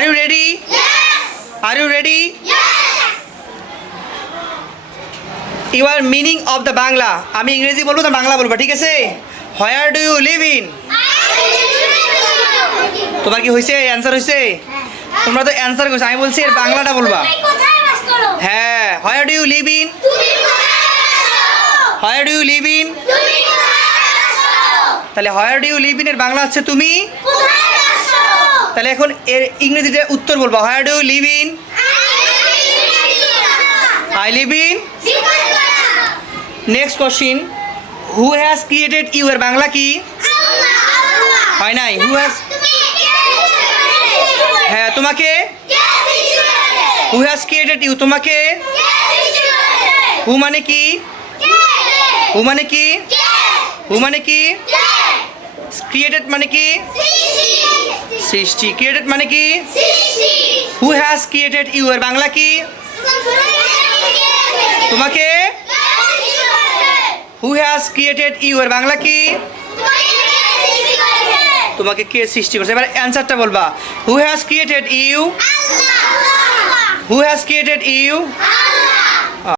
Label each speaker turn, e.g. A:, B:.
A: Are you ready are you ready your meaning of the Bangla আমি ইংরেজি বলব তো বাংলা বলব ঠিক আছে? Where do you live in তোমার কি হয়েছে অ্যান্সার হয়েছে তোমরা তো অ্যান্সার করছ আমি বলছি এর বাংলাটা বলবা। হ্যাঁ where do you live in where do you live in তাহলে where do you live in এর বাংলা হচ্ছে তুমি? তাহলে এখন এর ইংরেজিতে উত্তর বলব। Where do live in I live in next question who has created you এর বাংলা কি হয় নাই? হু হ্যাজ হ্যাঁ তোমাকে? হু হ্যাজ ক্রিয়েটেড ইউ তোমাকে? হু মানে কি? হু মানে কি? হু মানে কি? ক্রিয়েটেড মানে কি? সৃষ্টি ক্রিয়েটেড মানে কি? হু হ্যাজ ক্রিয়েটেড ইউ এর বাংলা কি? তোমাকে? হু হ্যাজ ক্রিয়েটেড ইউ এর বাংলা কি? তোমাকে কে সৃষ্টি করছে? এবার অ্যান্সারটা বলবা। Who has created you who has created you